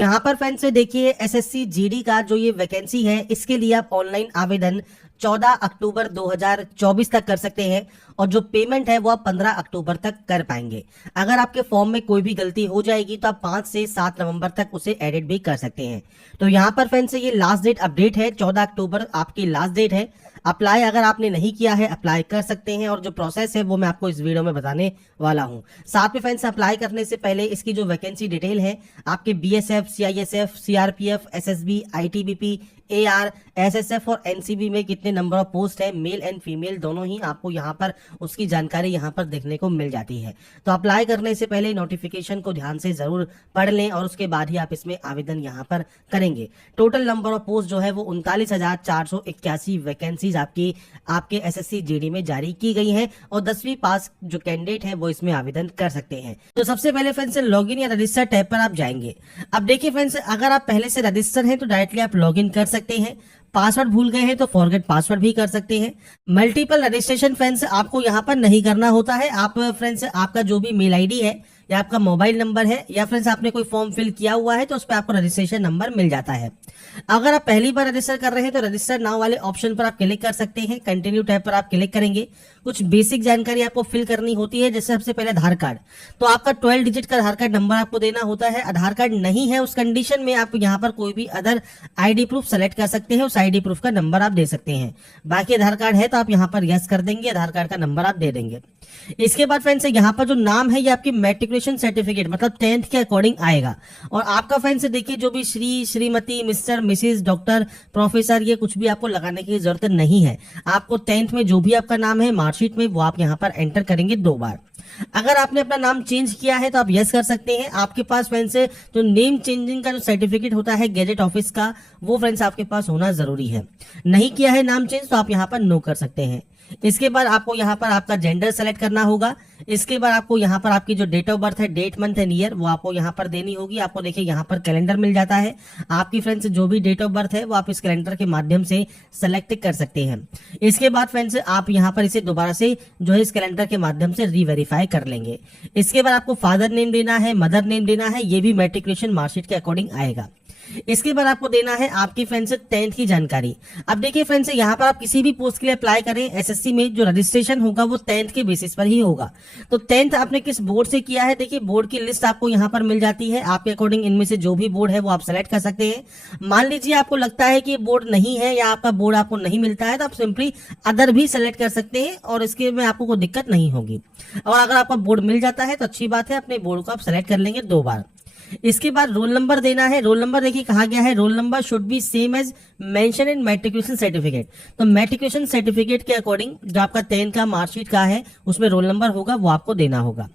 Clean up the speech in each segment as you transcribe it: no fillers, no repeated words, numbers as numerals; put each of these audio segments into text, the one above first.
यहाँ पर फ्रेंड्स देखिए एसएससी जीडी का जो ये वैकेंसी है इसके लिए आप ऑनलाइन आवेदन 14 अक्टूबर 2024 तक कर सकते हैं और जो पेमेंट है वो आप 15 अक्टूबर तक कर पाएंगे। अगर आपके फॉर्म में कोई भी गलती हो जाएगी तो आप 5 से 7 नवंबर तक उसे एडिट भी कर सकते हैं। तो यहाँ पर फ्रेंड्स ये लास्ट डेट अपडेट है, 14 अक्टूबर आपकी लास्ट डेट है। अप्लाई अगर आपने नहीं किया है अप्लाई कर सकते हैं और जो प्रोसेस है वो मैं आपको इस वीडियो में बताने वाला हूं। साथ में फ्रेंड्स अप्लाई करने से पहले इसकी जो वैकेंसी डिटेल है आपके BSF, CISF, CRPF, SSB, ITBP, AR, SSF और एनसीबी में कितने नंबर ऑफ पोस्ट है, मेल एंड फीमेल दोनों ही आपको यहाँ पर उसकी जानकारी यहाँ पर देखने को मिल जाती है। तो अप्लाई करने से पहले नोटिफिकेशन को ध्यान से जरूर पढ़ लें और उसके बाद ही आप इसमें आवेदन यहाँ पर करेंगे। टोटल नंबर ऑफ पोस्ट जो है वो 39,481 वैकेंसीज आपके एसएससी जीडी में जारी की गई हैं और 10वीं पास जो कैंडिडेट है वो इसमें आवेदन कर सकते हैं। तो सबसे पहले फ्रेंड्स लॉगिन या रजिस्टर टैब पर आप जाएंगे। अब देखिए फ्रेंड्स अगर आप पहले से रजिस्टर हैं तो डायरेक्टली आप लॉगिन कर सकते हैं। पासवर्ड भूल गए हैं तो फॉरगेट पासवर्ड भी कर सकते हैं। मल्टीपल रजिस्ट्रेशन फ्रेंड्स आपको यहाँ पर नहीं करना होता है। आप फ्रेंड्स आपका जो भी मेल आईडी है या आपका मोबाइल नंबर है या फ्रेंड्स आपने कोई फॉर्म फिल किया हुआ है तो उस पर आपको रजिस्ट्रेशन नंबर मिल जाता है। अगर आप पहली बार रजिस्टर कर रहे हैं तो रजिस्टर नाउ वाले ऑप्शन पर आप क्लिक कर सकते हैं। कंटिन्यू टैब पर आप क्लिक करेंगे। कुछ बेसिक जानकारी आपको फिल करनी होती है, जैसे सबसे पहले आधार कार्ड। तो आपका 12 डिजिट का आधार कार्ड नंबर आपको देना होता है। आधार कार्ड नहीं है उस कंडीशन में आप यहाँ पर कोई भी अदर आईडी प्रूफ सेलेक्ट कर सकते हैं, उस आईडी प्रूफ का नंबर आप दे सकते हैं। बाकी आधार कार्ड है तो आप यहाँ पर यस कर देंगे, आधार कार्ड का नंबर आप दे देंगे। इसके बाद फ्रेंड्स यहाँ पर जो नाम है ये आपकी मैट्रिकुलेशन सर्टिफिकेट मतलब 10th के अकॉर्डिंग आएगा। और आपका फ्रेंड्स देखिए जो भी Shri, Shrimati, mister, missus, doctor, professor ये कुछ भी आपको लगाने की जरूरत नहीं है। आपको 10th में जो भी आपका नाम है मार्कशीट में वो आप यहाँ पर एंटर करेंगे 2 बार। अगर आपने अपना नाम चेंज किया है तो आप यस कर सकते हैं। आपके पास फ्रेंड्स जो नेम चेंजिंग का जो सर्टिफिकेट होता है गैजेट ऑफिस का वो फ्रेंड्स आपके पास होना जरूरी है। नहीं किया है नाम चेंज तो आप यहाँ पर नो कर सकते हैं। इसके बाद आपको यहाँ पर आपका जेंडर सेलेक्ट करना होगा। इसके बाद आपको यहाँ पर आपकी जो डेट ऑफ बर्थ है, डेट, मंथ एंड ईयर वो आपको यहाँ पर देनी होगी। आपको देखिए यहाँ पर कैलेंडर मिल जाता है। आपकी फ्रेंड्स जो भी डेट ऑफ बर्थ है वो आप इस कैलेंडर के माध्यम से सेलेक्ट कर सकते हैं। इसके बाद फ्रेंड्स आप यहाँ पर इसे दोबारा से जो है इस कैलेंडर के माध्यम से रीवेरीफाई कर लेंगे। इसके बाद आपको फादर नेम देना है, मदर नेम देना है, ये भी मैट्रिकुलेशन मार्कशीट के अकॉर्डिंग आएगा। इसके बाद आपको देना है आपकी फ्रेंड्स 10th की जानकारी। अब देखिए फ्रेंड्स यहाँ पर आप किसी भी पोस्ट के लिए अप्लाई करें एसएससी में जो रजिस्ट्रेशन होगा वो 10th के बेसिस पर ही होगा। तो 10th आपने किस बोर्ड से किया है, देखिए बोर्ड की लिस्ट आपको यहाँ पर मिल जाती है। आपके अकॉर्डिंग इनमें से जो भी बोर्ड है वो आप सेलेक्ट कर सकते हैं। मान लीजिए आपको लगता है कि बोर्ड नहीं है या आपका बोर्ड आपको नहीं मिलता है तो आप सिंपली अदर भी सेलेक्ट कर सकते हैं और इसके में आपको कोई दिक्कत नहीं होगी। और अगर आपका बोर्ड मिल जाता है तो अच्छी बात है, अपने बोर्ड को आप सेलेक्ट कर लेंगे 2 बार। इसके बाद रोल नंबर देना है। रोल नंबर देखिए कहा गया है roll number should be same as mention in matriculation certificate. तो मैट्रिकुलेशन सर्टिफिकेट के अकॉर्डिंग जो आपका 10th का मार्कशीट का है उसमें रोल नंबर होगा वो आपको देना होगा।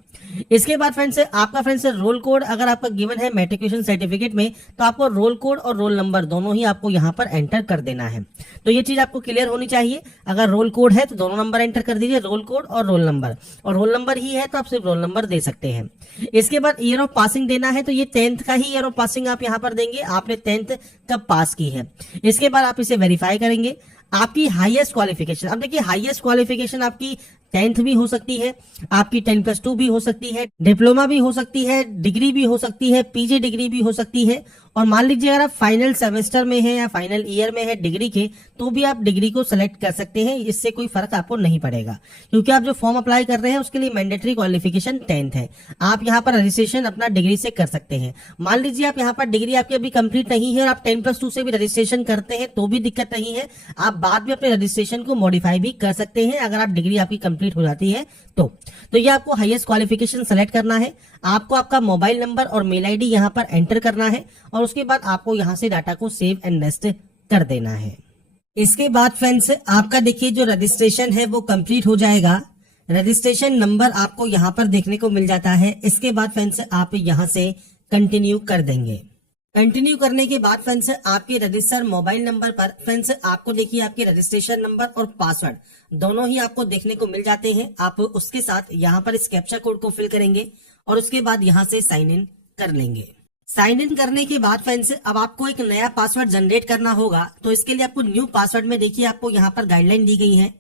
इसके बाद फ्रेंड्स आपका फ्रेंड्स रोल कोड अगर आपका गिवन है मैट्रिकुलेशन सर्टिफिकेट में तो आपको रोल कोड और रोल नंबर दोनों ही आपको यहाँ पर एंटर कर देना है। तो ये चीज आपको क्लियर होनी चाहिए। अगर रोल कोड है तो दोनों नंबर एंटर कर दीजिए, रोल कोड और रोल नंबर, और रोल नंबर ही है तो आप सिर्फ रोल नंबर दे सकते हैं। इसके बाद ईयर ऑफ पासिंग देना है। तो ये 10th का ही ईयर ऑफ पासिंग आप यहाँ पर देंगे, आपने 10th कब पास की है। इसके बाद आप इसे वेरीफाई करेंगे। आपकी हाईएस्ट क्वालिफिकेशन, अब देखिए हाईएस्ट क्वालिफिकेशन आपकी 10th भी हो सकती है, आपकी 10+2 भी हो सकती है, डिप्लोमा भी हो सकती है, डिग्री भी हो सकती है, पीजी डिग्री भी हो सकती है। और मान लीजिए अगर आप फाइनल सेमेस्टर में हैं या फाइनल ईयर में है डिग्री के तो भी आप डिग्री को सेलेक्ट कर सकते हैं। इससे कोई फर्क आपको नहीं पड़ेगा क्योंकि आप जो फॉर्म अप्लाई कर रहे हैं उसके लिए मैंडेटरी क्वालिफिकेशन 10th है। आप यहाँ पर रजिस्ट्रेशन अपना डिग्री से कर सकते हैं। मान लीजिए आप यहाँ पर डिग्री आपकी अभी कंप्लीट नहीं है और आप 10+2 से भी रजिस्ट्रेशन करते हैं तो भी दिक्कत नहीं है। आप बाद में अपने रजिस्ट्रेशन को मॉडिफाई भी कर सकते हैं अगर आप डिग्री आपकी कंप्लीट हो जाती है तो ये आपको हाईएस्ट क्वालिफिकेशन सेलेक्ट करना है। आपको आपका मोबाइल नंबर और मेल आईडी यहाँ पर एंटर करना है और उसके बाद आपको यहाँ से डाटा को सेव एंड नेक्स्ट कर देना है। इसके बाद फ्रेंड्स आपका देखिए जो रजिस्ट्रेशन है वो कंप्लीट हो जाएगा। रजिस्ट्रेशन नंबर आपको यहाँ पर देखने को मिल जाता है। इसके बाद फ्रेंड्स आप यहाँ से कंटिन्यू कर देंगे। कंटिन्यू करने के बाद फ्रेंड्स आपके रजिस्टर मोबाइल नंबर पर फ्रेंड्स आपको देखिए आपके रजिस्ट्रेशन नंबर और पासवर्ड दोनों ही आपको देखने को मिल जाते हैं। आप उसके साथ यहाँ पर इस कैप्चा कोड को फिल करेंगे और उसके बाद यहाँ से साइन इन कर लेंगे। साइन इन करने के बाद फ्रेंड्स अब आपको एक नया पासवर्ड जनरेट करना होगा। तो इसके लिए आपको न्यू पासवर्ड में देखिए आपको यहाँ पर गाइडलाइन दी गई है।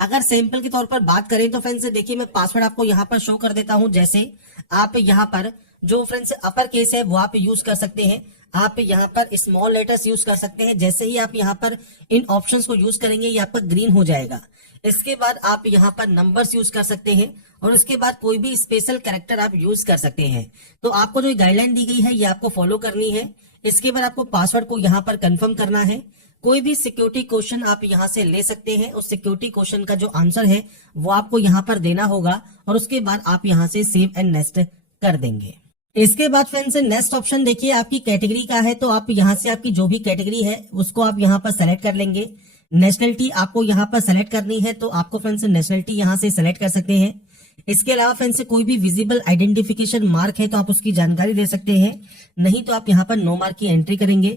अगर सैंपल के तौर पर बात करें तो फ्रेंड्स देखिए मैं पासवर्ड आपको यहाँ पर शो कर देता हूँ। जैसे आप यहाँ पर जो फ्रेंड्स अपर केस है वो आप यूज कर सकते हैं। आप यहाँ पर स्मॉल लेटर्स यूज कर सकते हैं। जैसे ही आप यहाँ पर इन ऑप्शंस को यूज करेंगे ये आपका ग्रीन हो जाएगा। इसके बाद आप यहाँ पर नंबर्स यूज कर सकते हैं और उसके बाद कोई भी स्पेशल कैरेक्टर आप यूज कर सकते हैं। तो आपको जो गाइडलाइन दी गई है ये आपको फॉलो करनी है। इसके बाद आपको पासवर्ड को यहाँ पर कंफर्म करना है। कोई भी सिक्योरिटी क्वेश्चन आप यहाँ से ले सकते हैं। उस सिक्योरिटी क्वेश्चन का जो आंसर है वो आपको यहाँ पर देना होगा और उसके बाद आप यहाँ से सेव एंड नेक्स्ट कर देंगे। इसके बाद फ्रेंड्स नेक्स्ट ऑप्शन देखिए आपकी कैटेगरी का है। तो आप यहाँ से आपकी जो भी कैटेगरी है उसको आप यहाँ पर सेलेक्ट कर लेंगे। नेशनलिटी आपको यहाँ पर सेलेक्ट करनी है तो आपको फ्रेंड्स नेशनलिटी यहाँ से सेलेक्ट कर सकते हैं। इसके अलावा फ्रेंड्स कोई भी विजिबल आइडेंटिफिकेशन मार्क है तो आप उसकी जानकारी दे सकते हैं, नहीं तो आप यहाँ पर नो मार्क की एंट्री करेंगे।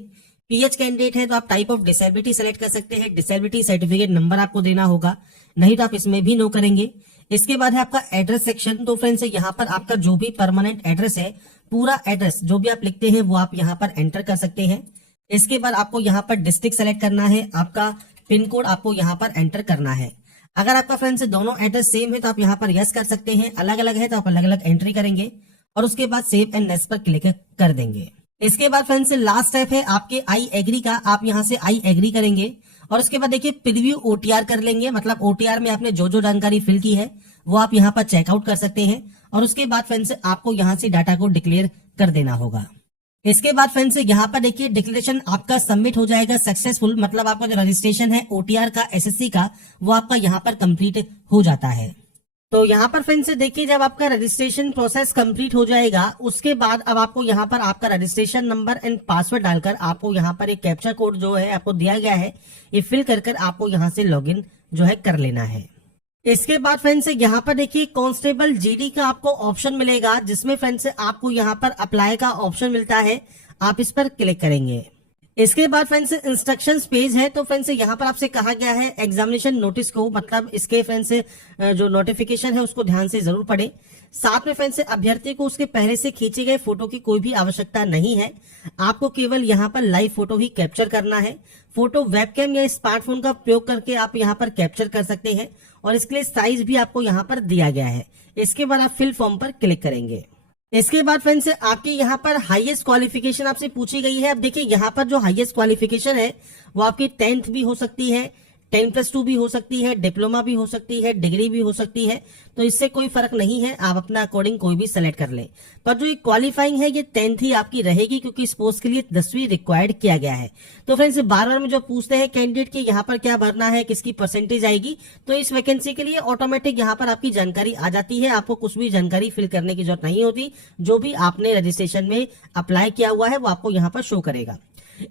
पीएच कैंडिडेट है तो आप टाइप ऑफ डिसेबिलिटी सेलेक्ट कर सकते हैं। डिसेबिलिटी सर्टिफिकेट नंबर आपको देना होगा, नहीं तो आप इसमें भी नो करेंगे। इसके बाद है आपका एड्रेस सेक्शन। तो फ्रेंड्स यहाँ पर आपका जो भी परमानेंट एड्रेस है, पूरा एड्रेस जो भी आप लिखते हैं वो आप यहाँ पर एंटर कर सकते हैं। इसके बाद आपको यहाँ पर डिस्ट्रिक्ट सेलेक्ट करना है, आपका पिन कोड आपको यहाँ पर एंटर करना है। अगर आपका फ्रेंड्स दोनों एड्रेस सेम है तो आप यहाँ पर यस कर सकते हैं, अलग अलग है तो आप अलग अलग एंट्री करेंगे और उसके बाद सेव एंड नेक्स्ट पर क्लिक कर देंगे। इसके बाद फ्रेंड्स लास्ट स्टेप है आपके आई एग्री का। आप यहाँ से आई एग्री करेंगे और उसके बाद देखिए प्रीव्यू ओटीआर कर लेंगे, मतलब ओटीआर में आपने जो जो जानकारी फिल की है वो आप यहाँ पर चेकआउट कर सकते हैं और उसके बाद फ्रेंड्स आपको यहाँ से डाटा को डिक्लेयर कर देना होगा। इसके बाद फ्रेंड्स यहाँ पर देखिए डिक्लेरेशन आपका सबमिट हो जाएगा सक्सेसफुल, मतलब आपका जो रजिस्ट्रेशन है ओटीआर का, एसएससी का, वो आपका यहाँ पर कंप्लीट हो जाता है। तो यहाँ पर फ्रेंड्स देखिए जब आपका रजिस्ट्रेशन प्रोसेस कंप्लीट हो जाएगा उसके बाद अब आपको यहाँ पर आपका रजिस्ट्रेशन नंबर एंड पासवर्ड डालकर आपको यहाँ पर एक कैप्चा कोड जो है आपको दिया गया है ये फिल कर आपको यहाँ से लॉगिन जो है कर लेना है। इसके बाद फ्रेंड्स यहाँ पर देखिए कांस्टेबल जीडी का आपको ऑप्शन मिलेगा, जिसमें फ्रेंड्स आपको यहाँ पर अप्लाई का ऑप्शन मिलता है, आप इस पर क्लिक करेंगे। इसके बाद फ्रेंड्स इंस्ट्रक्शंस पेज है। तो फ्रेंड्स यहाँ पर आपसे कहा गया है एग्जामिनेशन नोटिस को, मतलब इसके फ्रेंड्स जो नोटिफिकेशन है उसको ध्यान से जरूर पढ़े। साथ में फ्रेंड्स अभ्यर्थी को उसके पहले से खींचे गए फोटो की कोई भी आवश्यकता नहीं है, आपको केवल यहाँ पर लाइव फोटो ही कैप्चर करना है। फोटो वेबकैम या स्मार्टफोन का प्रयोग करके आप यहाँ पर कैप्चर कर सकते हैं और इसके लिए साइज भी आपको यहाँ पर दिया गया है। इसके बाद आप फिल फॉर्म पर क्लिक करेंगे। इसके बाद फ्रेंड्स आपके यहाँ पर हाईएस्ट क्वालिफिकेशन आपसे पूछी गई है। अब देखिए यहाँ पर जो हाईएस्ट क्वालिफिकेशन है वो आपकी 10th भी हो सकती है, 10+2 भी हो सकती है, डिप्लोमा भी हो सकती है, डिग्री भी हो सकती है, तो इससे कोई फर्क नहीं है, आप अपना अकॉर्डिंग कोई भी सेलेक्ट कर लें। पर जो ये क्वालिफाइंग है ये 10th ही आपकी रहेगी, क्योंकि इस पोस्ट के लिए 10वीं रिक्वायर्ड किया गया है। तो फ्रेंड्स बार बार में जो पूछते हैं कैंडिडेट की यहाँ पर क्या भरना है, किसकी परसेंटेज आएगी, तो इस वैकेंसी के लिए ऑटोमेटिक यहाँ पर आपकी जानकारी आ जाती है, आपको कुछ भी जानकारी फिल करने की जरूरत नहीं होती। जो भी आपने रजिस्ट्रेशन में अप्लाई किया हुआ है वो आपको यहाँ पर शो करेगा।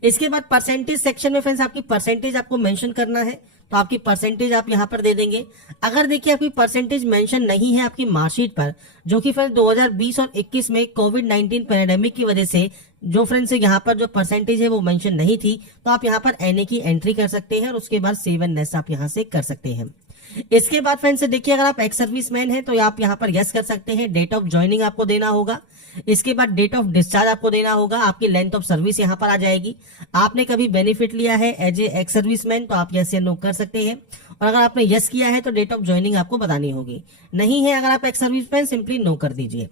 इसके बाद परसेंटेज सेक्शन में फ्रेंड्स आपकी परसेंटेज आपको मेंशन करना है, तो आपकी परसेंटेज आप यहां पर दे देंगे। अगर देखिए आपकी परसेंटेज मेंशन नहीं है आपकी मार्कशीट पर, जो कि फ्रेंड्स 2020 और 21 में कोविड-19 पैंडेमिक की वजह से जो फ्रेंड्स यहाँ पर जो परसेंटेज है वो मेंशन नहीं थी, तो आप यहाँ पर एनए की एंट्री कर सकते हैं और उसके बाद सेव एंड नेक्स्ट आप यहाँ से कर सकते हैं। इसके बाद फ्रेंड्स देखिए अगर आप एक्स सर्विस मैन है तो आप यहाँ पर यस कर सकते हैं। डेट ऑफ ज्वाइनिंग आपको देना होगा, इसके बाद डेट ऑफ डिस्चार्ज आपको देना होगा, आपकी लेंथ ऑफ सर्विस यहाँ पर आ जाएगी। आपने कभी बेनिफिट लिया है as a ex service man तो आप यस या नो कर सकते हैं, और अगर आपने यस किया है तो डेट ऑफ ज्वाइनिंग आपको बतानी होगी। नहीं है अगर आप ex service man simply no कर दीजिए।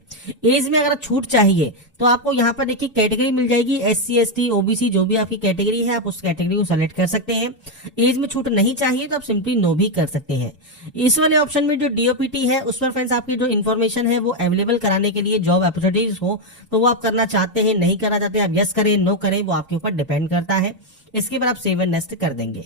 एज में अगर छूट चाहिए तो आपको यहाँ पर देखिए कैटेगरी मिल जाएगी, SC ST OBC जो भी आपकी कैटेगरी है आप उस कैटेगरी को सेलेक्ट कर सकते हैं। एज में छूट नहीं चाहिए तो आप सिंपली नो भी कर सकते हैं। इस वाले ऑप्शन में जो DOPT है उस पर फ्रेंड्स आपकी जो इन्फॉर्मेशन है वो अवेलेबल कराने के लिए जॉब अपॉर्चुनिटीज हो तो वो आप करना चाहते हैं, नहीं करना चाहते आप यस करें नो करें, वो आपके ऊपर डिपेंड करता है। इसके बाद आप सेव एंड नेक्स्ट कर देंगे।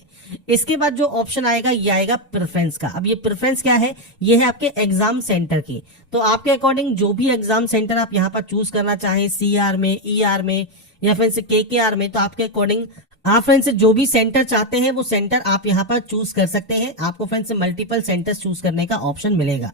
इसके बाद जो ऑप्शन आएगा ये आएगा प्रेफरेंस का। अब ये प्रेफरेंस क्या है, ये है आपके एग्जाम सेंटर की। तो आपके अकॉर्डिंग जो भी एग्जाम सेंटर आप यहाँ पर चूज करना चाहें, CR में, ER में या फिर KKR में, तो आपके अकॉर्डिंग आप फ्रेंड्स जो भी सेंटर चाहते हैं वो सेंटर आप यहाँ पर चूज कर सकते हैं। आपको फ्रेंड्स मल्टीपल सेंटर्स चूज करने का ऑप्शन मिलेगा।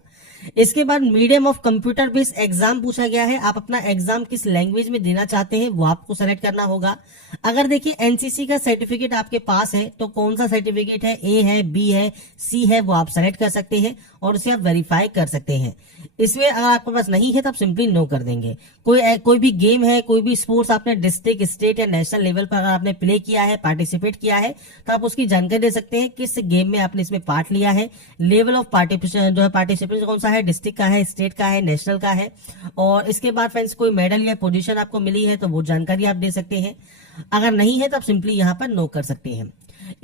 इसके बाद medium of computer based exam पूछा गया है, आप अपना एग्जाम किस लैंग्वेज में देना चाहते हैं वो आपको सेलेक्ट करना होगा। अगर देखिए NCC का सर्टिफिकेट आपके पास है तो कौन सा सर्टिफिकेट है, A है, B है, C है, वो आप सेलेक्ट कर सकते हैं और उसे आप वेरीफाई कर सकते हैं। इसमें अगर आपके पास नहीं है तो आप सिंपली नो कर देंगे। कोई भी गेम है, कोई भी स्पोर्ट्स आपने डिस्ट्रिक्ट, स्टेट या नेशनल लेवल पर अगर आपने प्ले किया है, पार्टिसिपेट किया है, तो आप उसकी जानकारी दे सकते हैं किस गेम में आपने इसमें पार्ट लिया है। लेवल ऑफ पार्टिसिपेशन जो है पार्टिसिपेशन कौन सा है, है, डिस्ट्रिक्ट का है, स्टेट का है, नेशनल का है, और इसके बाद फ्रेंड्स कोई मेडल या पोजीशन आपको मिली है तो वो जानकारी आप दे सकते हैं। अगर नहीं है तो आप सिंपली यहाँ पर नो कर सकते हैं।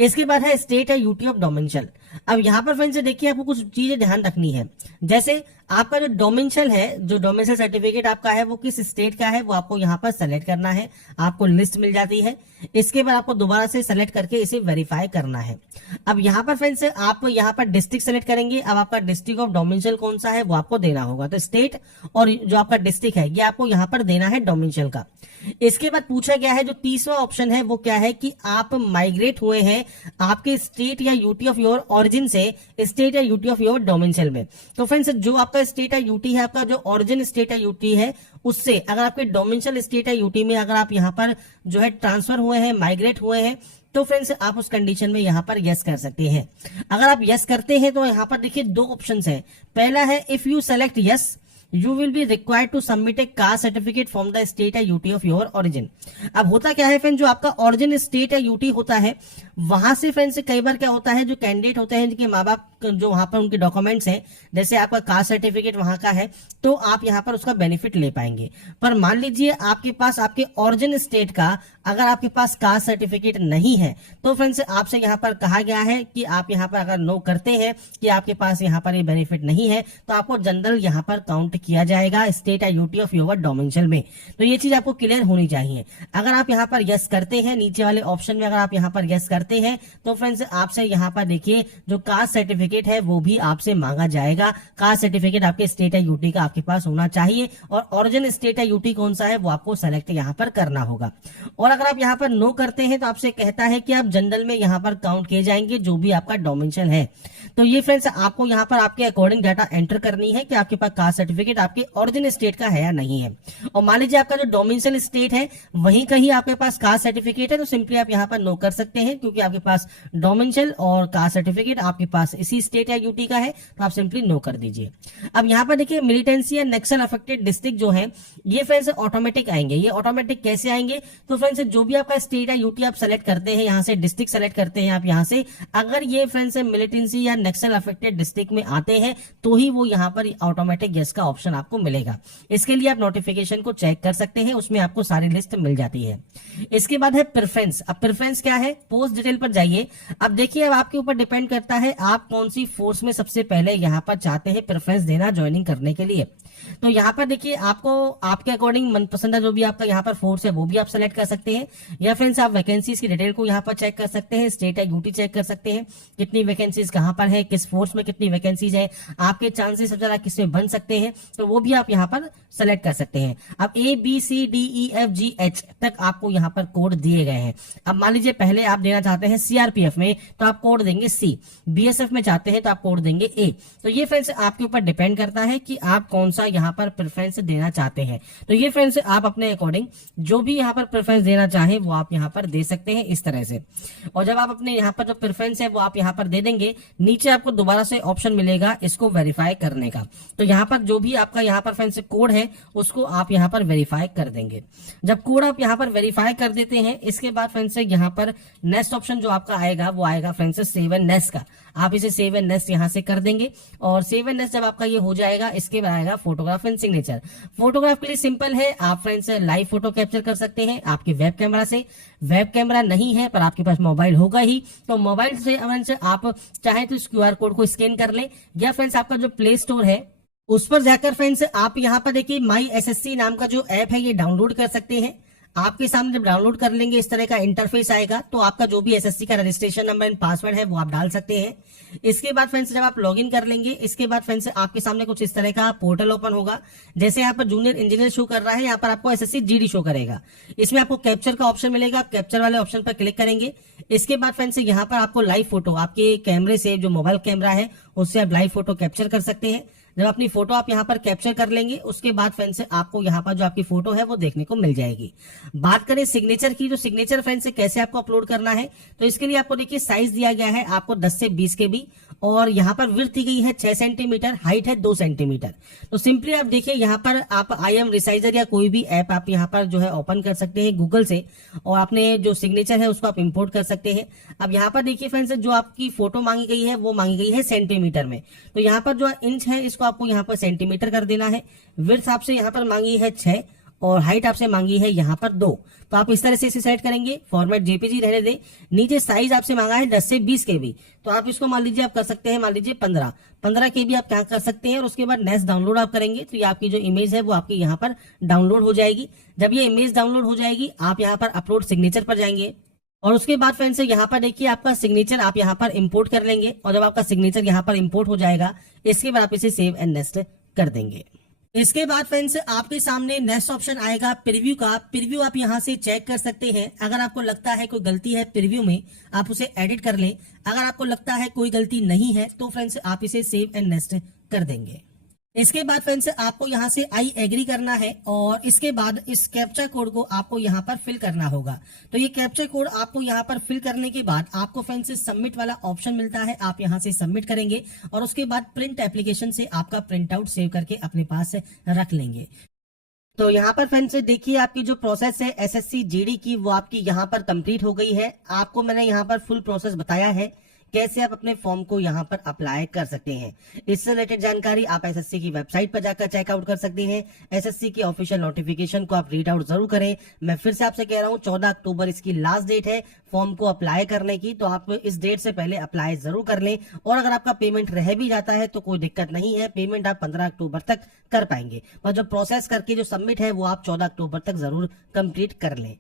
इसके बाद है स्टेट है यूटी ऑफ डोमेंशियल। अब यहाँ पर फ्रेंड्स देखिए आपको कुछ चीजें ध्यान रखनी है, जैसे आपका जो डोमेंशियल है, जो डोमेंशियल सर्टिफिकेट आपका है वो किस स्टेट का है वो आपको यहाँ पर सेलेक्ट करना है, आपको लिस्ट मिल जाती है। इसके बाद आपको दोबारा से सेलेक्ट करके इसे वेरीफाई करना है। अब यहाँ पर फ्रेंड्स आप यहाँ पर डिस्ट्रिक्ट सेलेक्ट करेंगे। अब आपका डिस्ट्रिक्ट ऑफ डोमेंशियल कौन सा है वो आपको देना होगा, तो स्टेट और जो आपका डिस्ट्रिक्ट है ये आपको यहाँ पर देना है डोमेंशियल का। इसके बाद पूछा गया है जो तीसरा ऑप्शन है वो क्या है कि आप माइग्रेट हुए हैं आपके स्टेट या यूटी ऑफ योर ओरिजिन से स्टेट या यूटी ऑफ योर डोमेंशियल में। तो फ्रेंड्स जो आपका स्टेट या यूटी है, आपका जो ओरिजिन स्टेट या यूटी है, उससे अगर आपके डोमेंशियल स्टेट या यूटी में अगर आप यहाँ पर जो है ट्रांसफर हुए हैं, माइग्रेट हुए हैं, तो फ्रेंड्स आप उस कंडीशन में यहाँ पर यस कर सकते हैं। अगर आप यस करते हैं तो यहाँ पर देखिए दो ऑप्शंस है। पहला है if you select yes you will be required to submit a caste certificate from the state या यूटी ऑफ योर ओरिजिन। अब होता क्या है फ्रेंड, जो आपका ओरिजिन स्टेट या यूटी होता है वहां से फ्रेंड्स कई बार क्या होता है, जो कैंडिडेट होते हैं जिनके माँ बाप जो वहां पर उनके डॉक्यूमेंट्स हैं, जैसे आपका कास्ट सर्टिफिकेट वहां का है तो आप यहाँ पर उसका बेनिफिट ले पाएंगे। पर मान लीजिए आपके पास आपके ओरिजिन स्टेट का अगर आपके पास कास्ट सर्टिफिकेट नहीं है तो फ्रेंड्स आपसे यहाँ पर कहा गया है कि आप यहाँ पर अगर नो करते हैं कि आपके पास यहाँ पर ये बेनिफिट नहीं है तो आपको जनरल यहाँ पर काउंट किया जाएगा स्टेट या यूटी ऑफ योर डोमेंशियल में। तो ये चीज आपको क्लियर होनी चाहिए। अगर आप यहाँ पर यस करते हैं, नीचे वाले ऑप्शन में अगर आप यहाँ पर यस करते हैं तो फ्रेंड्स आपसे यहाँ पर देखिए जो कास्ट सर्टिफिकेट है वो भी आपसे मांगा जाएगा। कास्ट सर्टिफिकेट आपके स्टेट या यूटी का आपके पास होना चाहिए और ओरिजिन स्टेट या यूटी कौन सा है वो आपको सेलेक्ट यहाँ पर करना होगा। और अगर आप यहाँ पर नो करते हैं तो आपसे कहता है कि आप जनरल में यहाँ पर काउंट किए जाएंगे जो भी आपका डोमेंशियल है। तो ये फ्रेंड्स आपको यहाँ पर आपके अकॉर्डिंग डाटा एंटर करनी है कि आपके पास कास्ट सर्टिफिकेट आपके ओरिजिन स्टेट का है या नहीं है। और मान लीजिए आपका जो डोमेंशियल स्टेट है वहीं कहीं आपके पास कास्ट सर्टिफिकेट है तो सिंपली आप यहाँ पर नो कर सकते हैं, क्योंकि आपके पास डोमेंशियल और कास्ट सर्टिफिकेट आपके पास इसी स्टेट या यूटी का है तो आप सिंपली नो कर दीजिए। अब यहाँ पर देखिए मिलिटेंसी या नक्सल अफेक्टेड डिस्ट्रिक्ट जो है ये फ्रेंड्स ऑटोमेटिक आएंगे। ये ऑटोमेटिक कैसे आएंगे, तो फ्रेंड्स जो भी आपका स्टेट या यूटी आप सेलेक्ट करते हैं, यहाँ से डिस्ट्रिक्ट सेलेक्ट करते हैं आप यहाँ से, अगर ये फ्रेंड्स मिलिटेंसी या नक्सल अफेक्टेड डिस्ट्रिक्ट में आते हैं तो ही वो यहाँ पर ऑटोमेटिक यस का ऑप्शन आपको मिलेगा। इसके लिए आप नोटिफिकेशन को चेक कर सकते हैं, उसमें आपको सारी लिस्ट मिल जाती है। इसके बाद है प्रेफरेंस। अब प्रेफरेंस क्या है, पोस्ट डिटेल पर जाइए। अब देखिए अब आपके ऊपर डिपेंड करता है आप कौन सी फोर्स में सबसे पहले यहाँ पर चाहते हैं प्रेफरेंस देना ज्वाइनिंग करने के लिए। तो यहाँ पर देखिए आपको आपके अकॉर्डिंग मनपसंद जो भी आपका यहाँ पर फोर्स है वो भी आप सेलेक्ट कर सकते हैं, या फ्रेंड्स आप वैकेंसीज की डिटेल को यहाँ पर चेक कर सकते हैं, स्टेट या यूटी चेक कर सकते हैं कितनी वैकेंसीज कहाँ पर है, किस फोर्स में कितनी वैकेंसीज है, आपके चांसेस सबसे ज्यादा किसमें बन सकते हैं, तो वो भी आप यहाँ पर सेलेक्ट कर सकते हैं। अब ABCDEFGH तक आपको यहाँ पर कोड दिए गए हैं। अब मान लीजिए पहले आप देना चाहते हैं CRPF में तो आप कोड देंगे C, BSF में चाहते हैं तो आप कोड देंगे A। तो ये फ्रेंड्स आपके ऊपर डिपेंड करता है कि आप कौन सा यहाँ पर प्रेफरेंस देना चाहते हैं। तो ये फ्रेंड्स आप अपने अकॉर्डिंग जो भी यहाँ पर प्रेफरेंस देना चाहें वो आप यहाँ पर दे सकते हैं इस तरह से। और जब आप अपने यहाँ पर जो प्रेफरेंस है वो आप यहाँ पर दे देंगे, नीचे आपको दोबारा से ऑप्शन मिलेगा इसको वेरीफाई करने का। तो यहाँ पर जो भी आपका यहाँ पर फ्रेंड्स कोड है उसको आप यहाँ पर वेरीफाई कर देंगे। जब कोड आप यहाँ पर वेरीफाई कर देते हैं इसके बाद फ्रेंड्स यहाँ पर नेक्स्ट ऑप्शन जो आपका आएगा वो आएगा फ्रेंड्स सेव एंड नेक्स्ट का। आप इसे सेव एंड नेक्स्ट यहाँ से कर देंगे और सेव एंड नेक्स्ट जब आपका ये हो जाएगा इसके बाद आएगा फोटोग्राफ एंड सिग्नेचर। फोटोग्राफ के लिए सिंपल है, आप फ्रेंड्स लाइव फोटो कैप्चर कर सकते हैं आपके वेब कैमरा से। वेब कैमरा नहीं है पर आपके पास मोबाइल होगा ही तो मोबाइल से आप चाहे तो इस QR कोड को स्कैन कर ले, या फ्रेंड्स आपका जो प्ले स्टोर है उस पर जाकर फ्रेंड्स आप यहाँ पर देखिए माई SSC नाम का जो ऐप है ये डाउनलोड कर सकते हैं। आपके सामने जब डाउनलोड कर लेंगे इस तरह का इंटरफेस आएगा तो आपका जो भी SSC का रजिस्ट्रेशन नंबर एंड पासवर्ड है वो आप डाल सकते हैं। इसके बाद फ्रेंड्स जब आप लॉगिन कर लेंगे इसके बाद फ्रेंड्स आपके सामने कुछ इस तरह का पोर्टल ओपन होगा। जैसे यहाँ पर जूनियर इंजीनियर शो कर रहा है, यहाँ पर आपको SSC GD शो करेगा। इसमें आपको कैप्चर का ऑप्शन मिलेगा, आप कैप्चर वाले ऑप्शन पर क्लिक करेंगे। इसके बाद फ्रेंड्स यहाँ पर आपको लाइव फोटो आपके कैमरे से जो मोबाइल कैमरा है उससे आप लाइव फोटो कैप्चर कर सकते हैं। जब अपनी फोटो आप यहाँ पर कैप्चर कर लेंगे उसके बाद फ्रेंड्स आपको यहाँ पर जो आपकी फोटो है वो देखने को मिल जाएगी। बात करें सिग्नेचर की, जो सिग्नेचर फ्रेंड्स कैसे आपको अपलोड करना है तो इसके लिए आपको देखिए साइज दिया गया है आपको 10 से 20 KB और यहाँ पर विड्थ दी गई है 6 सेंटीमीटर, हाइट है 2 सेंटीमीटर। तो सिंपली आप देखिए यहाँ पर आप IM रिसाइजर या कोई भी ऐप आप यहाँ पर जो है ओपन कर सकते हैं गूगल से, और अपने जो सिग्नेचर है उसको आप इंपोर्ट कर सकते हैं। अब यहाँ पर देखिए फ्रेंड्स, जो आपकी फोटो मांगी गई है वो मांगी गई है सेंटीमीटर में, तो यहाँ पर जो इंच है इसको आपको यहाँ पर सेंटीमीटर कर देना है। विड्थ आपसे यहाँ पर मांगी है 6 और हाइट आपसे मांगी है यहाँ पर 2। तो आप इस तरह से इसे सेट करेंगे। फॉर्मेट जेपीजी रहने दें। नीचे साइज आपसे मांगा है 10 से 20 KB, तो आप इसको मान लीजिए आप कर सकते हैं, मान लीजिए 15 KB आप क्या कर सकते हैं। और उसके बाद नेक्स्ट डाउनलोड आप करेंगे तो ये आपकी जो इमेज है वो आपकी यहाँ पर डाउनलोड हो जाएगी। जब ये इमेज डाउनलोड हो जाएगी आप यहाँ पर अपलोड सिग्नेचर पर जाएंगे और उसके बाद फ्रेंड्स यहाँ पर देखिए आपका सिग्नेचर आप यहाँ पर इंपोर्ट कर लेंगे। और जब आपका सिग्नेचर यहाँ पर इंपोर्ट हो जाएगा इसके बाद आप इसे सेव एंड नेक्स्ट कर देंगे। इसके बाद फ्रेंड्स आपके सामने नेक्स्ट ऑप्शन आएगा प्रीव्यू का। प्रीव्यू आप यहां से चेक कर सकते हैं। अगर आपको लगता है कोई गलती है प्रीव्यू में आप उसे एडिट कर लें। अगर आपको लगता है कोई गलती नहीं है तो फ्रेंड्स आप इसे सेव एंड नेक्स्ट कर देंगे। इसके बाद फ्रेंड्स आपको यहां से आई एग्री करना है और इसके बाद इस कैप्चा कोड को आपको यहां पर फिल करना होगा। तो ये कैप्चा कोड आपको यहां पर फिल करने के बाद आपको फ्रेंड्स सबमिट वाला ऑप्शन मिलता है, आप यहां से सबमिट करेंगे और उसके बाद प्रिंट एप्लीकेशन से आपका प्रिंट आउट सेव करके अपने पास रख लेंगे। तो यहाँ पर फ्रेंड्स देखिए आपकी जो प्रोसेस है SSC GD की वो आपकी यहाँ पर कंप्लीट हो गई है। आपको मैंने यहाँ पर फुल प्रोसेस बताया है कैसे आप अपने फॉर्म को यहाँ पर अप्लाई कर सकते हैं। इससे रिलेटेड जानकारी आप SSC की वेबसाइट पर जाकर चेकआउट कर सकते हैं। SSC की ऑफिशियल नोटिफिकेशन को आप रीड आउट जरूर करें। मैं फिर से आपसे कह रहा हूँ 14 अक्टूबर इसकी लास्ट डेट है फॉर्म को अप्लाई करने की, तो आप इस डेट से पहले अप्लाई जरूर कर लें। और अगर आपका पेमेंट रह भी जाता है तो कोई दिक्कत नहीं है, पेमेंट आप 15 अक्टूबर तक कर पाएंगे। पर जो प्रोसेस करके जो सबमिट है वो आप 14 अक्टूबर तक जरूर कंप्लीट कर लें।